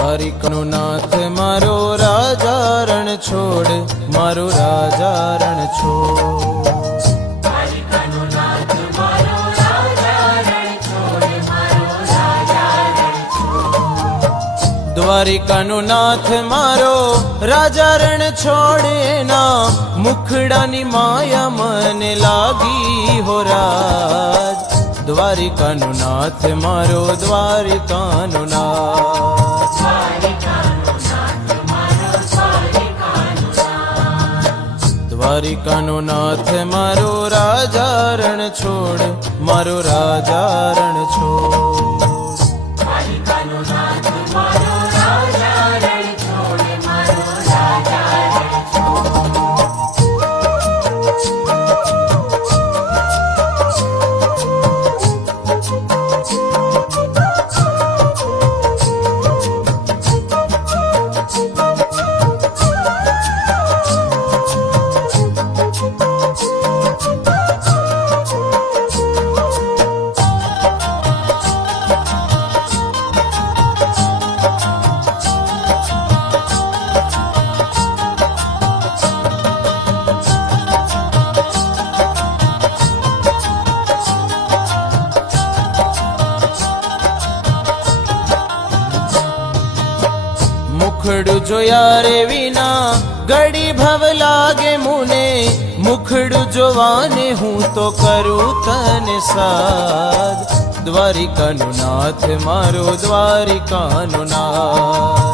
દ્વારિકાનો નાથ મારો રાજા રણ છોડ, મારો રાજા રણ છોડ. દ્વારિકાનો નાથ મારો રાજા રણ છોડ, મારો રાજા રણ છોડ. દ્વારિકાનો નાથ મારો રાજા રણ છોડે, ના મુખડાની માયા મને લાગી હો રાજ. દ્વારિકાનો નાથ મારો, દ્વારિકાનો નાથ. દ્વારિકાનો નાથ મારો, દ્વારિકાનો નાથ. દ્વારિકાનો નાથ મારો રાજા રણ છોડ, મારો રાજા રણ છોડ. દ્વારિકાનો નાથ મારો રાજા રણ છોડ, મારો રાજા રણ છોડ. મુખડું જોયા રે વિના ઘડી ભવ લાગે મુને, મુખડું જોવાને હું તો કરું તને સાદ. દ્વારિકાનો નાથ મારો, દ્વારિકાનો નાથ.